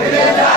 Verdade.